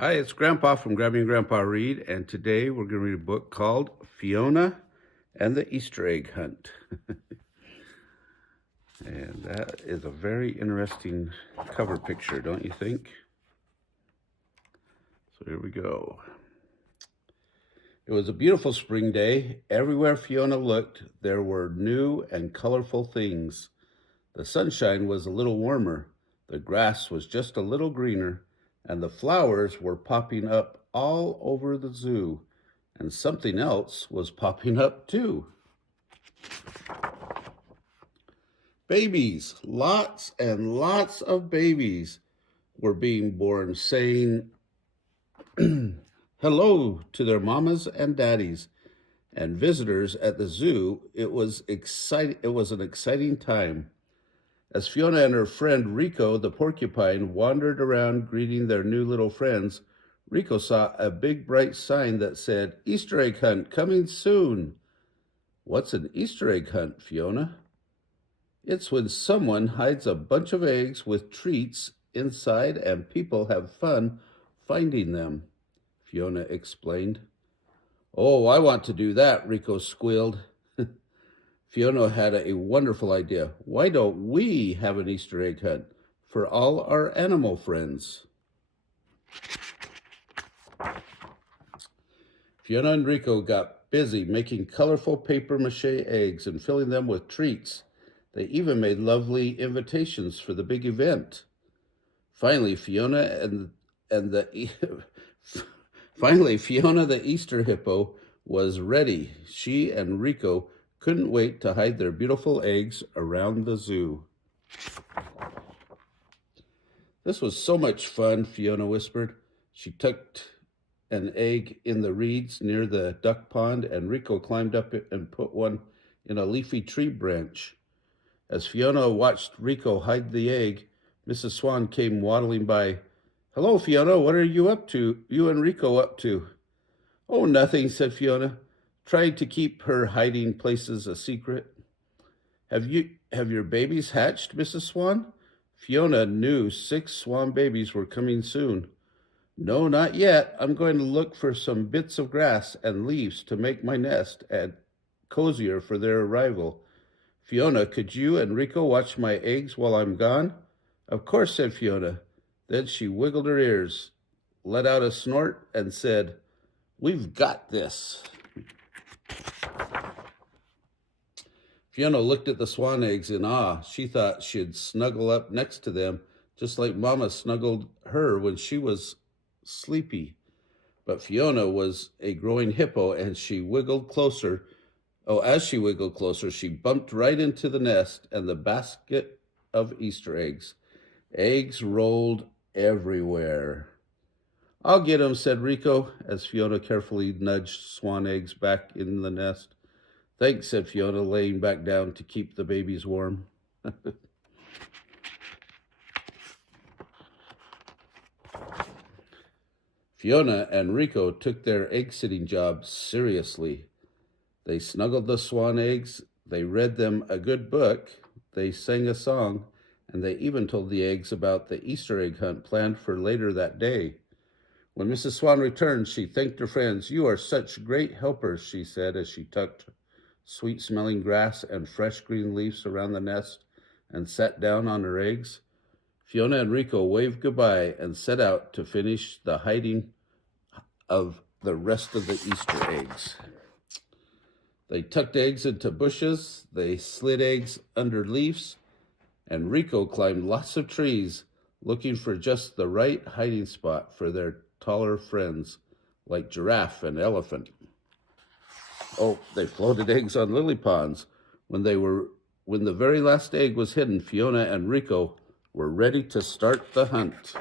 Hi, it's Grandpa from Grandma and Grandpa Read, and today we're going to read a book called Fiona and the Easter Egg Hunt. And that is a very interesting cover picture, don't you think? So here we go. It was a beautiful spring day. Everywhere Fiona looked, there were new and colorful things. The sunshine was a little warmer, the grass was just a little greener, and the flowers were popping up all over the zoo, and something else was popping up too. Babies, lots and lots of babies were being born, saying hello to their mamas and daddies and visitors at the zoo. It was an exciting time. As Fiona and her friend Rico the porcupine wandered around greeting their new little friends, Rico saw a big bright sign that said, "Easter egg hunt coming soon." "What's an Easter egg hunt, Fiona?" "It's when someone hides a bunch of eggs with treats inside and people have fun finding them," Fiona explained. "Oh, I want to do that," Rico squealed. Fiona had a wonderful idea. "Why don't we have an Easter egg hunt for all our animal friends?" Fiona and Rico got busy making colorful paper mache eggs and filling them with treats. They even made lovely invitations for the big event. Finally, Fiona the Easter hippo was ready. She and Rico couldn't wait to hide their beautiful eggs around the zoo. "This was so much fun," Fiona whispered. She tucked an egg in the reeds near the duck pond, and Rico climbed up it and put one in a leafy tree branch. As Fiona watched Rico hide the egg, Mrs. Swan came waddling by. "Hello, Fiona, what are you and Rico up to?" "Oh, nothing," said Fiona, trying to keep her hiding places a secret. Have your babies hatched, Mrs. Swan?" Fiona knew 6 swan babies were coming soon. "No, not yet. I'm going to look for some bits of grass and leaves to make my nest and cozier for their arrival. Fiona, could you and Rico watch my eggs while I'm gone?" "Of course," said Fiona. Then she wiggled her ears, let out a snort, and said, "We've got this." Fiona looked at the swan eggs in awe. She thought she'd snuggle up next to them, just like Mama snuggled her when she was sleepy. But Fiona was a growing hippo, and she wiggled closer. As she wiggled closer, she bumped right into the nest and the basket of Easter eggs. Eggs rolled everywhere. "I'll get 'em," said Rico, as Fiona carefully nudged swan eggs back in the nest. "Thanks," said Fiona, laying back down to keep the babies warm. Fiona and Rico took their egg-sitting job seriously. They snuggled the swan eggs, they read them a good book, they sang a song, and they even told the eggs about the Easter egg hunt planned for later that day. When Mrs. Swan returned, she thanked her friends. "You are such great helpers," she said as she tucked sweet-smelling grass and fresh green leaves around the nest and sat down on her eggs. Fiona and Rico waved goodbye and set out to finish the hiding of the rest of the Easter eggs. They tucked eggs into bushes, they slid eggs under leaves, and Rico climbed lots of trees, looking for just the right hiding spot for their taller friends, like giraffe and elephant. They floated eggs on lily ponds. When the very last egg was hidden, Fiona and Rico were ready to start the hunt.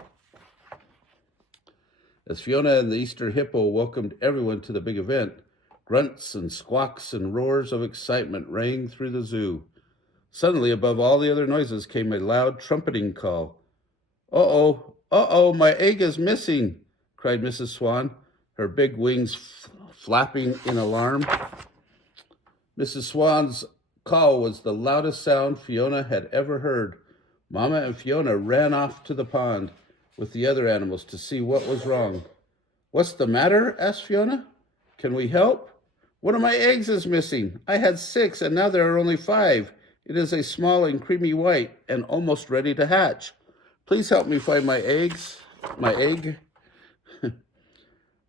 As Fiona and the Easter hippo welcomed everyone to the big event, grunts and squawks and roars of excitement rang through the zoo. Suddenly, above all the other noises, came a loud trumpeting call. Uh-oh, my egg is missing," cried Mrs. Swan, her big wings flapping in alarm. Mrs. Swan's call was the loudest sound Fiona had ever heard. Mama and Fiona ran off to the pond. with the other animals to see what was wrong. "What's the matter?" asked Fiona. "Can we help?" "One of my eggs is missing. I had 6 and now there are only 5. It is a small and creamy white and almost ready to hatch. Please help me find my egg."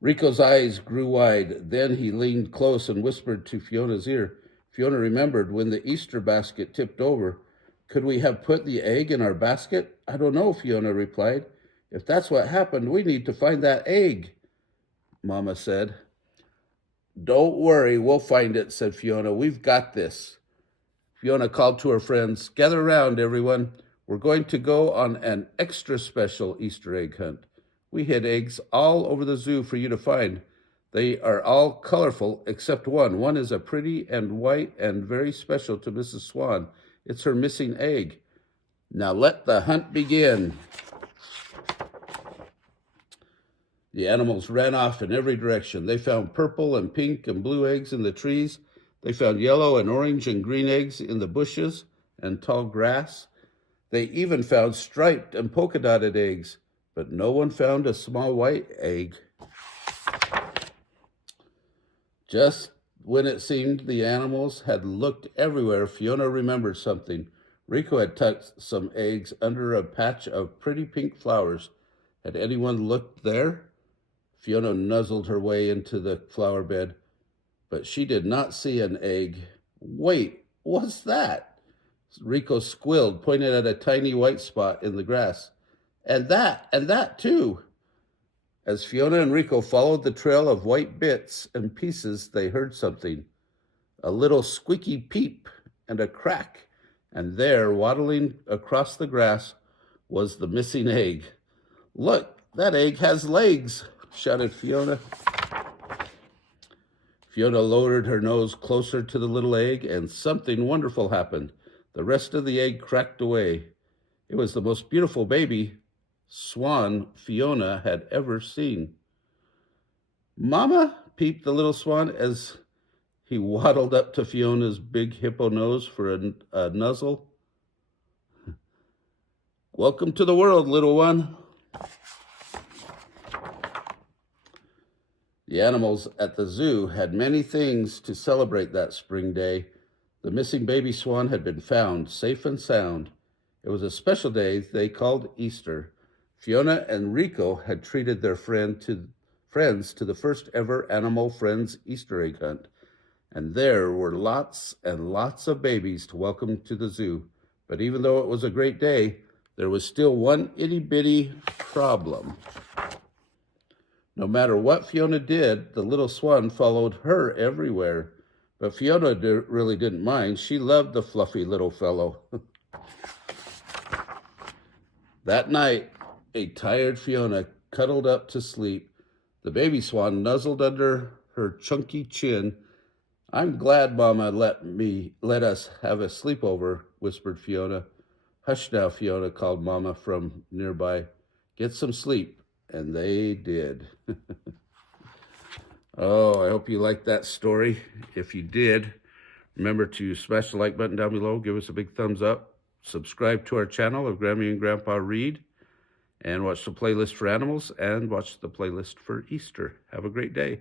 Rico's eyes grew wide. Then he leaned close and whispered to Fiona's ear. Fiona remembered when the Easter basket tipped over. "Could we have put the egg in our basket?" "I don't know," Fiona replied. "If that's what happened, we need to find that egg," Mama said. "Don't worry, we'll find it," said Fiona. "We've got this." Fiona called to her friends. "Gather around, everyone. We're going to go on an extra special Easter egg hunt. We hid eggs all over the zoo for you to find. They are all colorful except one. One is a pretty and white and very special to Mrs. Swan. It's her missing egg. Now let the hunt begin." The animals ran off in every direction. They found purple and pink and blue eggs in the trees. They found yellow and orange and green eggs in the bushes and tall grass. They even found striped and polka-dotted eggs, but no one found a small white egg. Just when it seemed the animals had looked everywhere, Fiona remembered something. Rico had tucked some eggs under a patch of pretty pink flowers. Had anyone looked there? Fiona nuzzled her way into the flower bed, but she did not see an egg. "Wait, what's that?" Rico squealed, pointing at a tiny white spot in the grass. And that too." As Fiona and Rico followed the trail of white bits and pieces, they heard something. A little squeaky peep and a crack, and there, waddling across the grass, was the missing egg. "Look, that egg has legs," shouted Fiona. Fiona lowered her nose closer to the little egg, and something wonderful happened. The rest of the egg cracked away. It was the most beautiful baby swan Fiona had ever seen. "Mama," peeped the little swan as he waddled up to Fiona's big hippo nose for a nuzzle. "Welcome to the world, little one." The animals at the zoo had many things to celebrate that spring day. The missing baby swan had been found, safe and sound. It was a special day they called Easter. Fiona and Rico had treated their friends to the first ever Animal Friends Easter egg hunt. And there were lots and lots of babies to welcome to the zoo. But even though it was a great day, there was still one itty-bitty problem. No matter what Fiona did, the little swan followed her everywhere. But Fiona really didn't mind. She loved the fluffy little fellow. That night, a tired Fiona cuddled up to sleep. The baby swan nuzzled under her chunky chin. "I'm glad Mama let us have a sleepover," whispered Fiona. "Hush now, Fiona," called Mama from nearby. "Get some sleep." And they did. Oh, I hope you liked that story. If you did, remember to smash the like button down below, give us a big thumbs up, subscribe to our channel of Grammy and Grandpa Read, and watch the playlist for animals and watch the playlist for Easter. Have a great day.